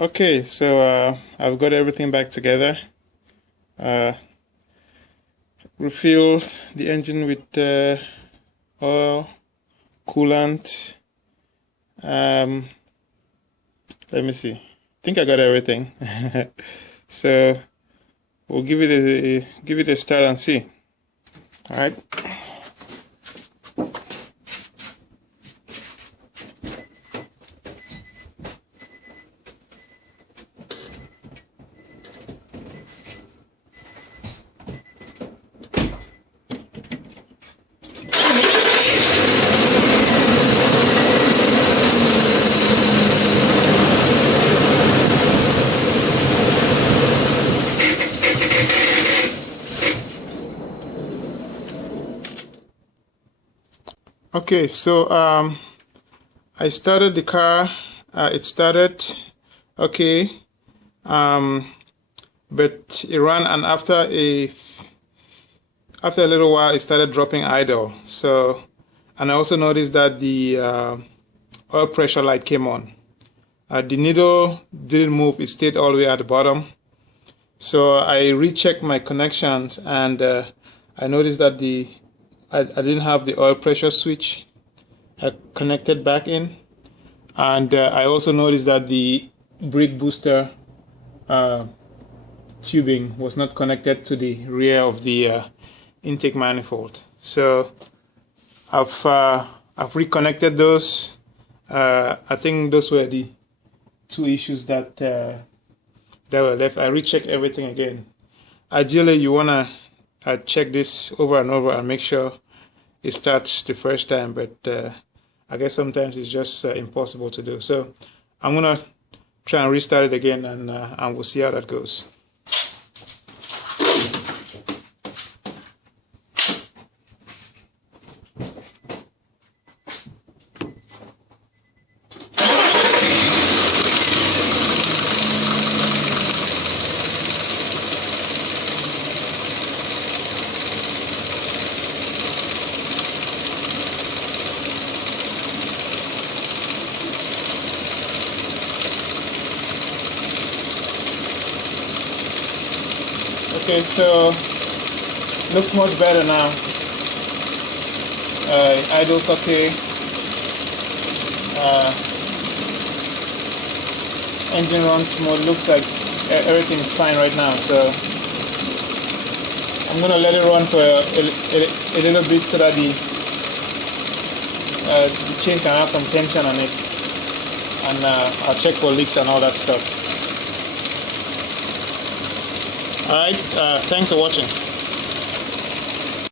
Okay, so I've got everything back together. Refill the engine with oil, coolant. Let me see. I think I got everything. So we'll give it a start and see. All right. Okay, so I started the car. It started okay, but it ran, and after a little while, it started dropping idle. So, and I also noticed that the oil pressure light came on. The needle didn't move; it stayed all the way at the bottom. So I rechecked my connections, and I noticed that I didn't have the oil pressure switch connected back in, and I also noticed that the brake booster tubing was not connected to the rear of the intake manifold. So I've reconnected those. I think those were the two issues that were left. I rechecked everything again. Ideally, you wanna check this over and over and make sure it starts the first time, but I guess sometimes it's just impossible to do. So I'm gonna try and restart it again, and we'll see how that goes. Okay, so looks much better now. Idle's okay. Engine runs smooth. Looks like everything is fine right now. So I'm gonna let it run for a little bit so that the chain can have some tension on it, and I'll check for leaks and all that stuff. Alright, thanks for watching.